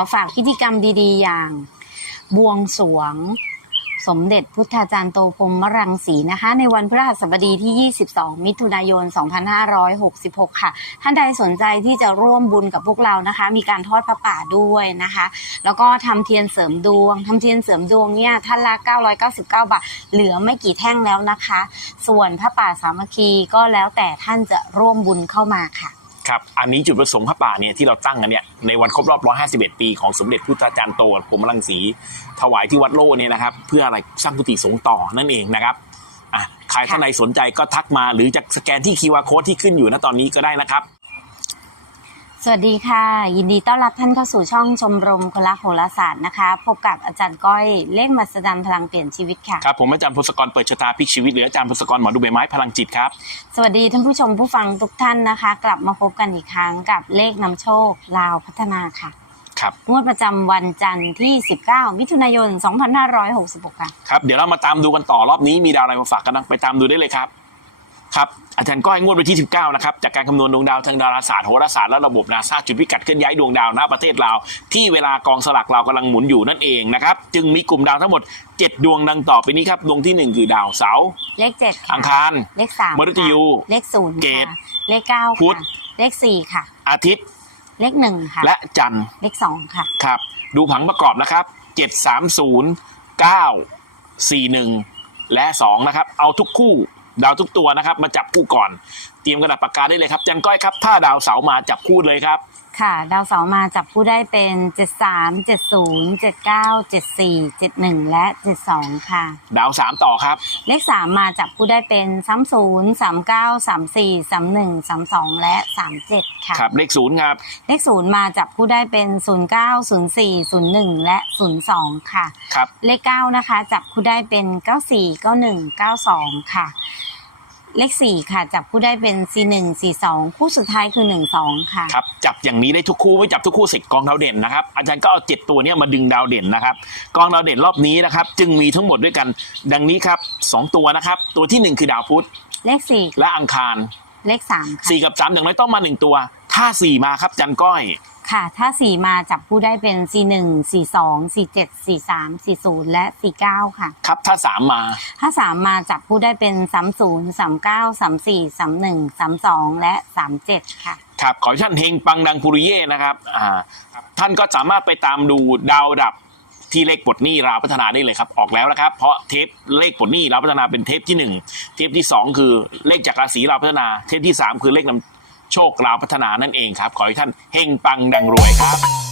อฝากพิธีกรรมดี ๆ อย่าง บวงสรวง สมเด็จพุทธาจารย์โตพรหมรังสีนะคะ ในวันพฤหัสบดีที่ 22 มิถุนายน 2566 ค่ะ ท่านใดสนใจที่จะร่วมบุญกับพวกเรานะคะ มีการทอดพระป่าด้วยนะคะ แล้วก็ทำเทียนเสริมดวงทำเทียนเสริมดวงเนี่ยท่านละ 999 บาท เหลือไม่กี่แท่งแล้วนะคะ ส่วนพระป่าสามัคคีก็แล้วแต่ท่านจะร่วมบุญเข้ามาค่ะ ครับอันนี้จุดประสงค์พระป่าเนี่ยที่เราตั้งกันเนี่ยในวันครบรอบ 151 ปีของสมเด็จพุทธาจารย์โตพรหมรังสี ถวายที่วัดโลเนี่ยนะครับ เพื่ออะไรสร้างกุฏิสงฆ์ต่อนั่นเองนะครับอะใครท่านใดสนใจก็ทักมาหรือจะสแกนที่คีวาโค้ดที่ขึ้นอยู่ณตอนนี้ก็ได้นะครับ สวัสดีค่ะ ยินดีต้อนรับท่านเข้าสู่ช่องชมรมคนรักโหราศาสตร์นะคะ พบกับอาจารย์ก้อยเลขมัสดันพลังเปลี่ยนชีวิตค่ะครับผมอาจารย์พศกรเปิดชะตาพลิกชีวิตหรืออาจารย์พศกรหมอดูใบไม้พลังจิตครับสวัสดีท่านผู้ชมผู้ฟังทุกท่านนะคะ กลับมาพบกันอีกครั้งกับเลขนำโชคลาวพัฒนาค่ะครับงวดประจำวันจันทร์ที่ 19 มิถุนายน 2566 ค่ะ ครับเดี๋ยวเรามาตามดูกันต่อรอบนี้มีดาวอะไรมาฝากกันบ้างไปตามดูได้เลยครับ ครับอาจารย์ก้อยงวดวันที่ 19 นะครับ จากการคำนวณดวงดาวทางดาราศาสตร์โหราศาสตร์และระบบนาซาจุดพิกัดเคลื่อนย้ายดวงดาวณประเทศลาว ที่เวลากองสลักเราวกำลังหมุนอยู่นั่นเองนะครับ จึงมีกลุ่มดาวทั้งหมด 7 ดวงดังต่อไปนี้ครับ ดวงที่ 1 คือดาวเสาร์เลข7ค่ะอังคาร เลข3มฤตยูเลข0เกตค่ะเลข9พุธ ค่ะเลข4ค่ะ อาทิตย์เลข1ค่ะ และจันทร์เลข2ค่ะ ครับ ดูผังประกอบนะครับ 730 9 41 และ 2 นะครับ เอาทุกคู่ ดาวทุกตัวนะครับ มาจับคู่ก่อน เตรียมกระดาษปากกาได้เลยครับจันก้อยครับ ถ้าดาวเสาร์มาจับคู่เลยครับ ค่ะ ดาวเสาร์มาจับผู้ได้เป็น 73 70 79 74 71 และ 72 ค่ะ ดาว3ต่อครับ เลข 3 มาจับผู้ได้เป็น 30 39 34 31 32 และ 37 ค่ะ ครับเลขศูนย์ครับ เลข 0 มาจับผู้ได้เป็น 09 04 01 และ 02 ค่ะ ครับ เลข 9 นะคะ จับผู้ได้เป็น 94 91 92 ค่ะ เลข4ค่ะ จับผู้ได้เป็น41 42คู่สุดท้ายคือ 12 ค่ะ ครับจับอย่างนี้ได้ทุกคู่ไม่จับทุกคู่เสร็จกองดาวเด่นนะครับอาจารย์ก็เอาเจ็ดตัวเนี้ยมาดึงดาวเด่นนะครับกองดาวเด่นรอบนี้นะครับ จึงมีทั้งหมดด้วยกัน ดังนี้ครับสองตัวนะครับ ตัวที่หนึ่งคือดาวพุธเลข4และอังคาร เลข3ค่ะ สี่กับสามอย่างน้อยต้องมาหนึ่งตัว ถ้าสี่มาครับจันก้อย ค่ะ ถ้า4มาจับผู้ได้เป็น41 42 47 43 40และ49ค่ะ ครับ ถ้าสามมา ถ้า3มาจับผู้ได้เป็น 30 39 34 31 32 และ 37 ค่ะ ครับ ขอให้ท่านเฮงปังดังปุริเย่นะครับอ่าท่านก็สามารถไปตามดูดาวดับที่เลขปลดหนี้ราวพัฒนาได้เลยครับ ออกแล้วนะครับ เพราะเทปเลขปลดหนี้ราวพัฒนาเป็นเทปที่หนึ่งเทปที่สองคือเลขจากราศีราวพัฒนา เทปที่สามคือเลขนำ โชคลาวพัฒนานั่นเองครับ ขอให้ท่านเฮงปังดังรวยครับ